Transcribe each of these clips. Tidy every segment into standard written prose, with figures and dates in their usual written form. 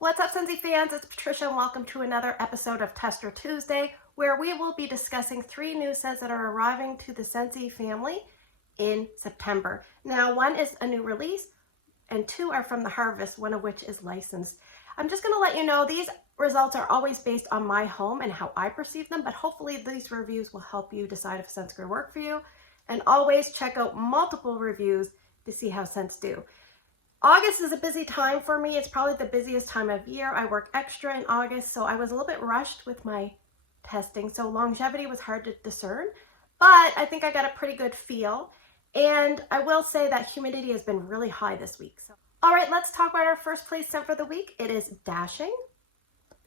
What's up, Scentsy fans? It's Patricia and welcome to another episode of Tester Tuesday, where we will be discussing 3 new scents that are arriving to the Scentsy family in September. Now, 1 is a new release and 2 are from the harvest, one of which is licensed. I'm just going to let you know these results are always based on my home and how I perceive them, but hopefully these reviews will help you decide if scents could work for you. And always check out multiple reviews to see how scents do. August is a busy time for me. It's probably the busiest time of year. I work extra in August, so I was a little bit rushed with my testing. So longevity was hard to discern, but I think I got a pretty good feel. And I will say that humidity has been really high this week. So, all right, let's talk about our first place scent for the week. It is Dashing.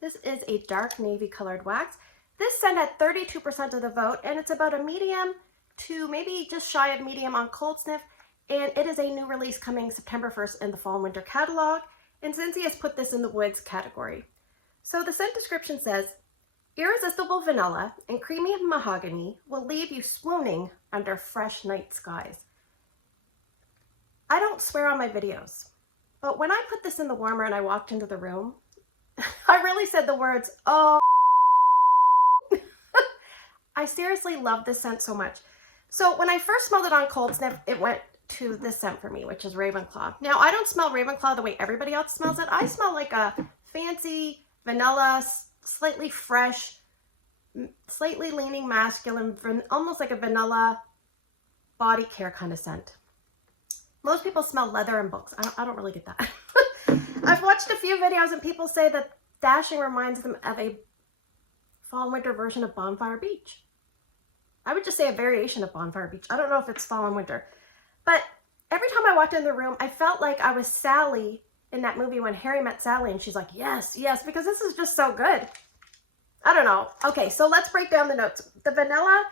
This is a dark navy colored wax. This scent had 32% of the vote, and it's about a medium to maybe just shy of medium on cold sniff. And it is a new release coming September 1st in the fall and winter catalog. And Scentsy has put this in the woods category. So the scent description says, irresistible vanilla and creamy mahogany will leave you swooning under fresh night skies. I don't swear on my videos, but when I put this in the warmer and I walked into the room, I really said the words, oh. I seriously love this scent so much. So when I first smelled it on cold sniff, it went to this scent for me, which is Ravenclaw. Now, I don't smell Ravenclaw the way everybody else smells it. I smell like a fancy vanilla, slightly fresh, slightly leaning masculine, almost like a vanilla body care kind of scent. Most people smell leather and books. I don't really get that. I've watched a few videos and people say that Dashing reminds them of a fall and winter version of Bonfire Beach. I would just say a variation of Bonfire Beach. I don't know if it's fall and winter. But every time I walked in the room, I felt like I was Sally in that movie when Harry met Sally, and she's like, yes, yes, because this is just so good. I don't know. Okay, so let's break down the notes. The vanilla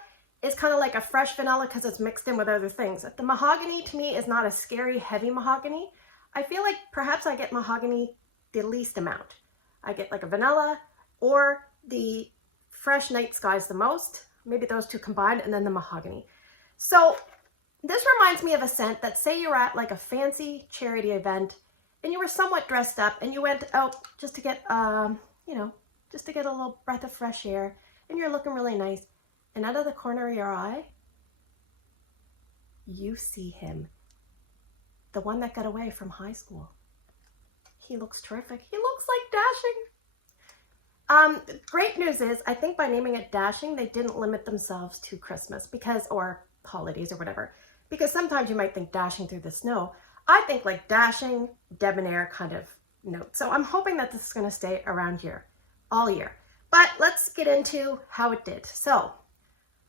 is kind of like a fresh vanilla because it's mixed in with other things. The mahogany to me is not a scary, heavy mahogany. I feel like perhaps I get mahogany the least amount. I get like a vanilla or the fresh night skies the most, maybe those two combined, and then the mahogany. So this reminds me of a scent that, say you're at like a fancy charity event and you were somewhat dressed up and you went out just to get, just to get a little breath of fresh air, and you're looking really nice. And out of the corner of your eye, you see him, the one that got away from high school. He looks terrific. He looks like Dashing. Great news is, I think by naming it Dashing, they didn't limit themselves to Christmas or holidays or whatever. Because sometimes you might think dashing through the snow. I think like dashing, debonair kind of note. So I'm hoping that this is going to stay around here all year. But let's get into how it did. So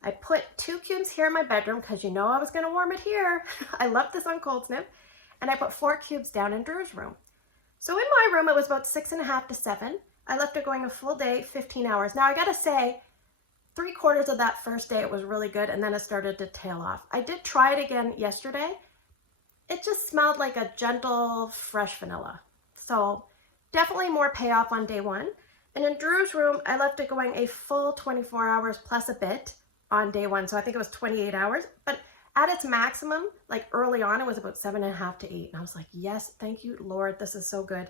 I put 2 cubes here in my bedroom because you know I was going to warm it here. I love this on cold snip. And I put 4 cubes down in Drew's room. So in my room, it was about 6.5 to 7. I left it going a full day, 15 hours. Now I got to say, 3/4 of that first day, it was really good, and then it started to tail off. I did try it again yesterday. It just smelled like a gentle, fresh vanilla. So definitely more payoff on day 1. And in Drew's room, I left it going a full 24 hours plus a bit on day 1. So I think it was 28 hours. But at its maximum, like early on, it was about 7.5 to 8. And I was like, yes, thank you, Lord. This is so good.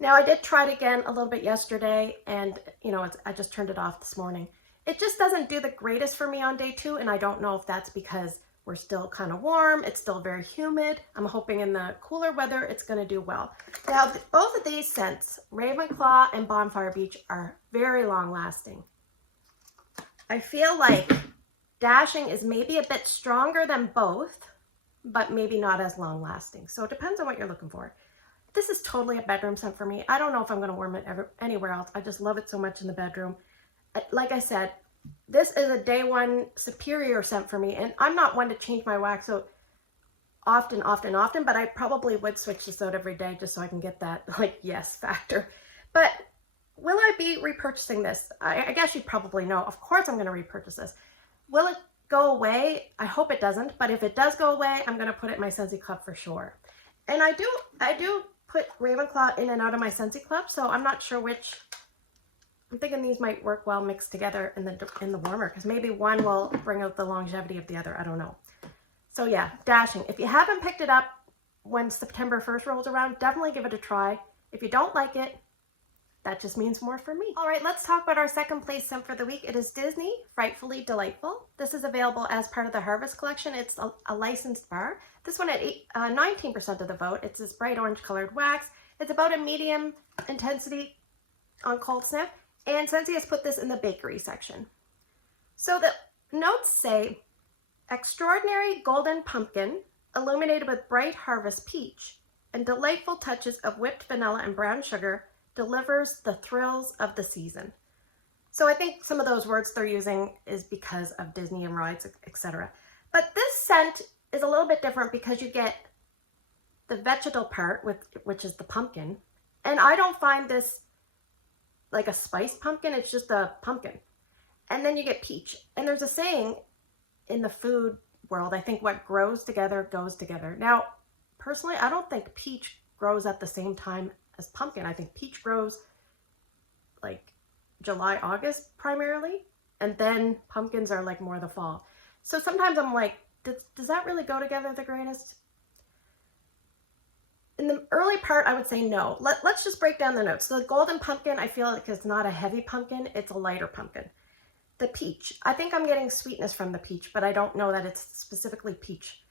Now, I did try it again a little bit yesterday, and, I just turned it off this morning. It just doesn't do the greatest for me on day 2, and I don't know if that's because we're still kind of warm. It's still very humid. I'm hoping in the cooler weather it's going to do well. Now, both of these scents, Ravenclaw and Bonfire Beach, are very long lasting. I feel like Dashing is maybe a bit stronger than both, but maybe not as long lasting. So it depends on what you're looking for. This is totally a bedroom scent for me. I don't know if I'm going to warm it anywhere else. I just love it so much in the bedroom. Like I said, this is a day 1 superior scent for me, and I'm not one to change my wax so often, but I probably would switch this out every day just so I can get that like yes factor. But will I be repurchasing this? I guess you probably know. Of course I'm going to repurchase this. Will it go away? I hope it doesn't, but if it does go away, I'm going to put it in my Scentsy club for sure. And I do put Ravenclaw in and out of my Scentsy club, so I'm not sure which. I'm thinking these might work well mixed together in the warmer, because maybe one will bring out the longevity of the other. I don't know. So yeah, Dashing. If you haven't picked it up when September 1st rolls around, definitely give it a try. If you don't like it, that just means more for me. All right, let's talk about our second place scent for the week. It is Disney Frightfully Delightful. This is available as part of the Harvest collection. It's a licensed bar. This one at 19% of the vote. It's this bright orange colored wax. It's about a medium intensity on cold sniff, and Scentsy has put this in the bakery section. So the notes say, extraordinary golden pumpkin, illuminated with bright harvest peach, and delightful touches of whipped vanilla and brown sugar, delivers the thrills of the season. So I think some of those words they're using is because of Disney and rides, etc. But this scent is a little bit different because you get the vegetal part, which is the pumpkin. And I don't find this like a spiced pumpkin, it's just a pumpkin. And then you get peach. And there's a saying in the food world, I think what grows together goes together. Now, personally, I don't think peach grows at the same time as pumpkin. I think peach grows like July, August primarily, and then pumpkins are like more the fall. So sometimes I'm like, does that really go together the greatest? In the early part, I would say no. Let's just break down the notes. So the golden pumpkin, I feel like it's not a heavy pumpkin, it's a lighter pumpkin. The peach, I think I'm getting sweetness from the peach, but I don't know that it's specifically peach.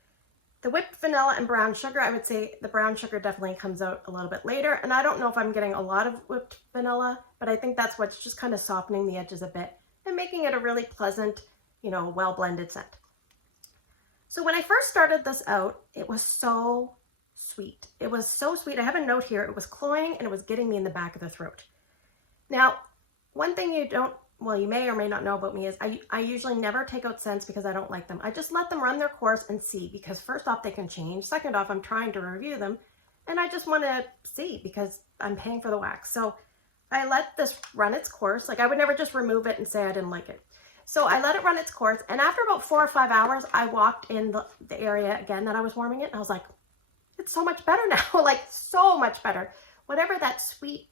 The whipped vanilla and brown sugar, I would say the brown sugar definitely comes out a little bit later. And I don't know if I'm getting a lot of whipped vanilla, but I think that's what's just kind of softening the edges a bit and making it a really pleasant, well-blended scent. So when I first started this out, it was so sweet. It was so sweet. I have a note here. It was cloying and it was getting me in the back of the throat. Now, one thing you may or may not know about me is I usually never take out scents because I don't like them. I just let them run their course and see, because first off, they can change. Second off, I'm trying to review them and I just want to see because I'm paying for the wax. So I let this run its course. Like I would never just remove it and say I didn't like it. So I let it run its course. And after about 4 or 5 hours, I walked in the area again that I was warming it. And I was like, it's so much better now. Like so much better. Whatever that sweet,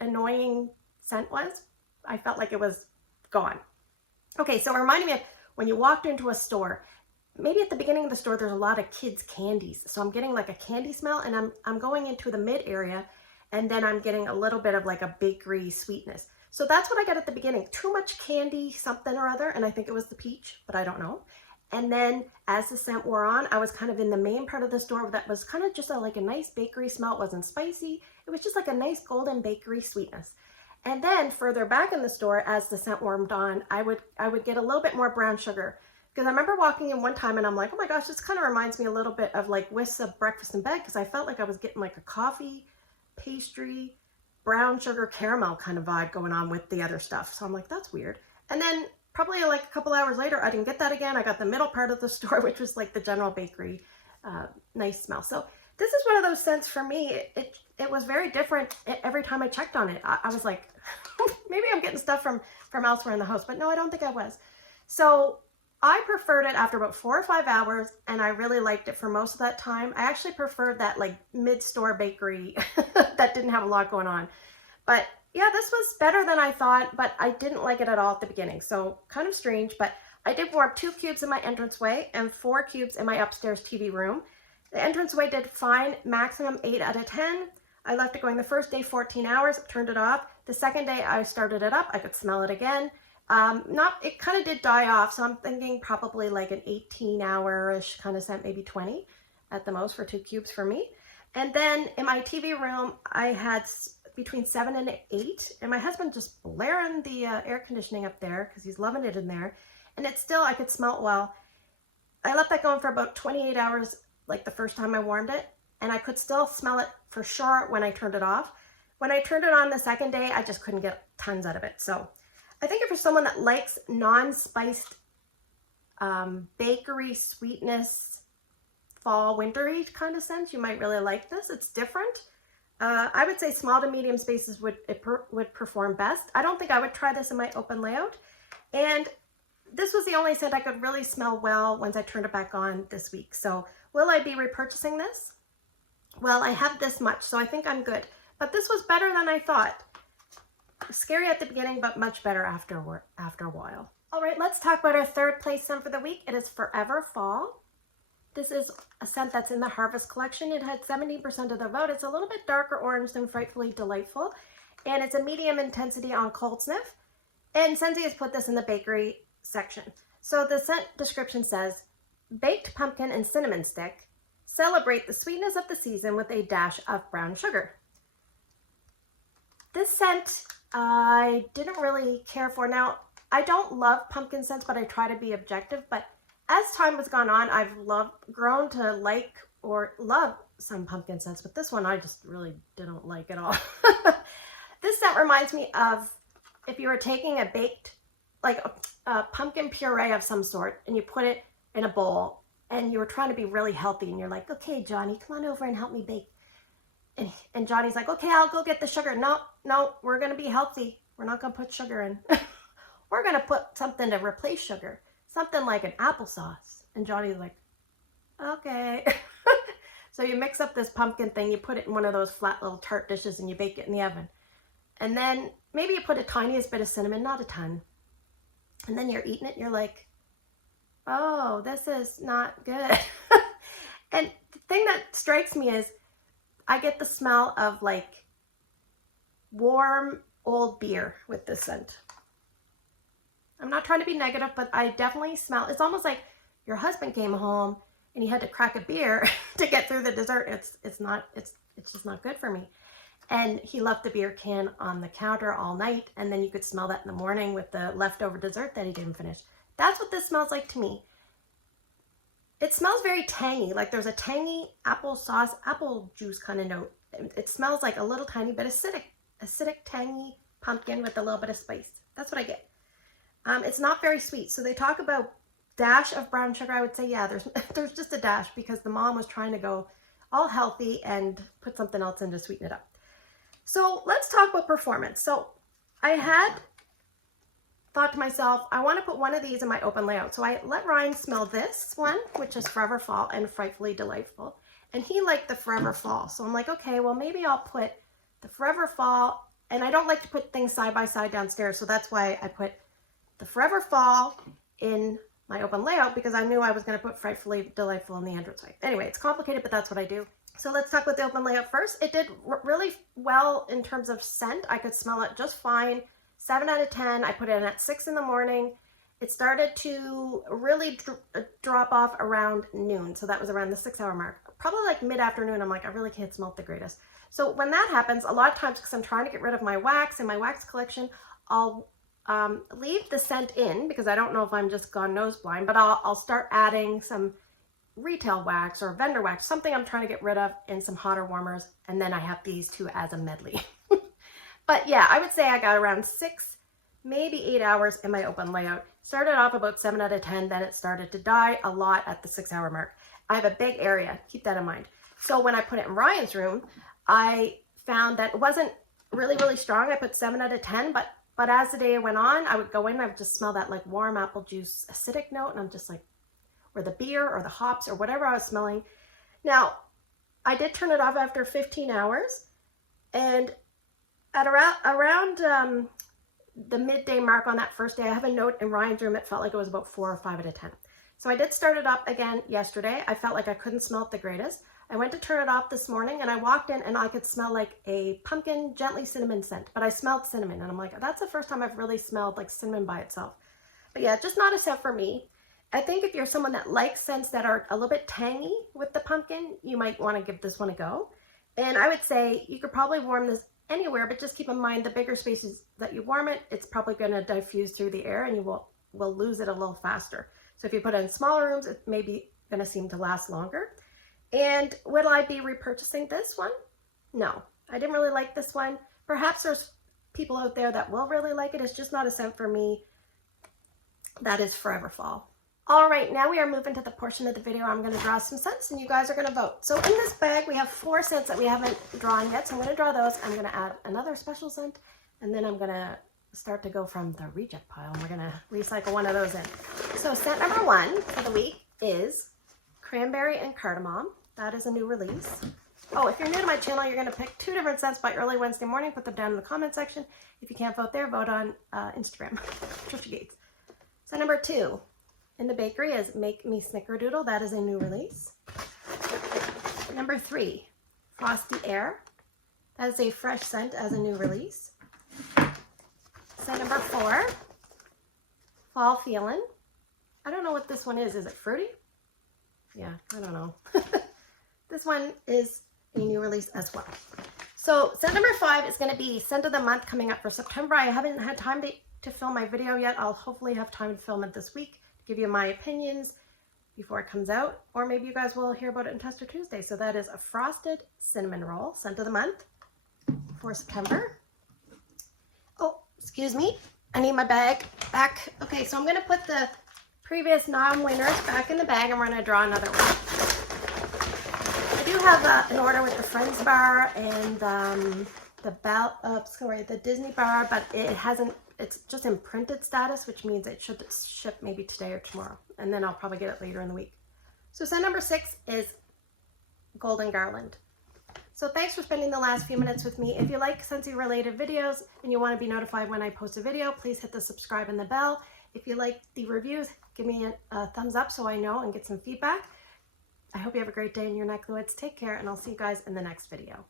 annoying scent was, I felt like it was gone. Okay, so it reminded me of when you walked into a store, maybe at the beginning of the store, there's a lot of kids' candies. So I'm getting like a candy smell, and I'm going into the mid area, and then I'm getting a little bit of like a bakery sweetness. So that's what I got at the beginning. Too much candy, something or other, and I think it was the peach, but I don't know. And then as the scent wore on, I was kind of in the main part of the store that was kind of just like a nice bakery smell. It wasn't spicy. It was just like a nice golden bakery sweetness. And then further back in the store, as the scent warmed on, I would get a little bit more brown sugar. Because I remember walking in one time and I'm like, oh my gosh, this kind of reminds me a little bit of like whiffs of breakfast in bed, because I felt like I was getting like a coffee, pastry, brown sugar, caramel kind of vibe going on with the other stuff. So I'm like, that's weird. And then probably like a couple hours later, I didn't get that again. I got the middle part of the store, which was like the general bakery, nice smell. So this is one of those scents for me. It was very different every time I checked on it. I was like, maybe I'm getting stuff from elsewhere in the house, but no, I don't think I was. So I preferred it after about 4 or 5 hours, and I really liked it for most of that time. I actually preferred that like mid-store bakery that didn't have a lot going on. But yeah, this was better than I thought, but I didn't like it at all at the beginning. So kind of strange, but I did warm 2 cubes in my entranceway and 4 cubes in my upstairs TV room. The entranceway did fine, maximum 8 out of 10. I left it going the first day 14 hours, turned it off. The second day I started it up, I could smell it again. It kind of did die off, so I'm thinking probably like an 18-hour-ish kind of scent, maybe 20 at the most for 2 cubes for me. And then in my TV room, I had between 7 and 8, and my husband just blaring the air conditioning up there because he's loving it in there. And it's still, I could smell it well. I left that going for about 28 hours, like the first time I warmed it, and I could still smell it for sure when I turned it off. When I turned it on the second day, I just couldn't get tons out of it. So I think if you're someone that likes non-spiced bakery sweetness, fall, wintry kind of scent, you might really like this. It's different. I would say small to medium spaces would perform best. I don't think I would try this in my open layout. And this was the only scent I could really smell well once I turned it back on this week. So will I be repurchasing this? Well, I have this much, so I think I'm good. But this was better than I thought. Scary at the beginning, but much better after a while. All right, let's talk about our third place scent for the week. It is Forever Fall. This is a scent that's in the Harvest collection. It had 70% of the vote. It's a little bit darker orange than Frightfully Delightful. and it's a medium intensity on cold sniff. And Scentsy has put this in the bakery section. So the scent description says, baked pumpkin and cinnamon stick, celebrate the sweetness of the season with a dash of brown sugar. This scent I didn't really care for. Now, I don't love pumpkin scents, but I try to be objective. But as time has gone on, I've grown to like or love some pumpkin scents, but this one I just really didn't like at all. This scent reminds me of if you were taking a baked, like a pumpkin puree of some sort, and you put it in a bowl, and you were trying to be really healthy, and you're like, okay, Johnny, come on over and help me bake. And Johnny's like, okay, I'll go get the sugar. No, we're going to be healthy. We're not going to put sugar in. We're going to put something to replace sugar. Something like an applesauce. And Johnny's like, okay. So you mix up this pumpkin thing, you put it in one of those flat little tart dishes, and you bake it in the oven. And then maybe you put a tiniest bit of cinnamon, not a ton. And then you're eating it, and you're like, oh, this is not good. And the thing that strikes me is I get the smell of like warm old beer with this scent. I'm not trying to be negative, but I definitely smell, it's almost like your husband came home and he had to crack a beer to get through the dessert. It's just not good for me. And he left the beer can on the counter all night, and then you could smell that in the morning with the leftover dessert that he didn't finish. That's what this smells like to me. It smells very tangy, like there's a tangy applesauce, apple juice kind of note. It smells like a little tiny bit acidic, tangy pumpkin with a little bit of spice. That's what I get. It's not very sweet. So they talk about dash of brown sugar. I would say, yeah, there's just a dash because the mom was trying to go all healthy and put something else in to sweeten it up. So let's talk about performance. So I had thought to myself, I want to put one of these in my open layout. So I let Ryan smell this one, which is Forever Fall and Frightfully Delightful. And he liked the Forever Fall. So I'm like, okay, well, maybe I'll put the Forever Fall. And I don't like to put things side by side downstairs. So that's why I put the Forever Fall in my open layout, because I knew I was going to put Frightfully Delightful on the Android side. Anyway, it's complicated, but that's what I do. So let's talk about the open layout first. It did really well in terms of scent. I could smell it just fine. 7 out of 10. I put it in at 6 in the morning. It started to really drop off around noon. So that was around the 6-hour mark. Probably like mid-afternoon, I'm like, I really can't smell it the greatest. So when that happens, a lot of times, because I'm trying to get rid of my wax in my wax collection, I'll leave the scent in, because I don't know if I'm just gone nose blind, but I'll start adding some retail wax or vendor wax, something I'm trying to get rid of, in some hotter warmers, and then I have these two as a medley. But yeah, I would say I got around 6, maybe 8 hours in my open layout. Started off about 7 out of 10, then it started to die a lot at the 6-hour mark. I have a big area, keep that in mind. So when I put it in Ryan's room, I found that it wasn't really strong. I put 7 out of 10, but as the day went on, I would go in, I would just smell that like warm apple juice acidic note, and I'm just like, or the beer or the hops or whatever I was smelling. Now, I did turn it off after 15 hours, and at around the midday mark on that first day, I have a note in Ryan's room, it felt like it was about 4 or 5 out of 10. So I did start it up again yesterday. I felt like I couldn't smell it the greatest. I went to turn it off this morning, and I walked in and I could smell like a pumpkin, gently cinnamon scent, but I smelled cinnamon, and I'm like, that's the first time I've really smelled like cinnamon by itself. But yeah, just not a scent for me. I think if you're someone that likes scents that are a little bit tangy with the pumpkin, you might want to give this one a go. And I would say you could probably warm this anywhere, but just keep in mind the bigger spaces that you warm it, it's probably going to diffuse through the air, and you will lose it a little faster. So if you put it in smaller rooms, it may be going to seem to last longer. And will I be repurchasing this one? No, I didn't really like this one. Perhaps there's people out there that will really like it. It's just not a scent for me. That is Forever Fall. All right, now we are moving to the portion of the video I'm going to draw some scents, and you guys are going to vote. So in this bag, we have 4 scents that we haven't drawn yet. So I'm going to draw those. I'm going to add another special scent, and then I'm going to start to go from the reject pile, and we're going to recycle one of those in. So scent number 1 for the week is Cranberry and Cardamom. That is a new release. Oh, if you're new to my channel, you're going to pick 2 different scents by early Wednesday morning. Put them down in the comment section. If you can't vote there, vote on Instagram. Patricia Gates. So number 2 in the bakery is Make Me Snickerdoodle. That is a new release. Number 3, Frosty Air. as a fresh scent, as a new release. Scent number 4, Fall Feelin'. I don't know what this one is. Is it fruity? Yeah, I don't know. This one is a new release as well. So scent number 5 is going to be scent of the month coming up for September. I haven't had time to film my video yet. I'll hopefully have time to film it this week to give you my opinions before it comes out. Or maybe you guys will hear about it in Tester Tuesday. So that is a frosted cinnamon roll, scent of the month for September. Oh, excuse me. I need my bag back. Okay, so I'm going to put the previous non-winners back in the bag and we're going to draw another one. I do have an order with the Friends bar and the Disney bar, but it hasn't, it's just in printed status, which means it should ship maybe today or tomorrow, and then I'll probably get it later in the week. So scent number 6 is Golden Garland. So thanks for spending the last few minutes with me. If you like Scentsy related videos and you want to be notified when I post a video, please hit the subscribe and the bell. If you like the reviews, give me a thumbs up so I know and get some feedback. I hope you have a great day in your neck of the woods. Take care, and I'll see you guys in the next video.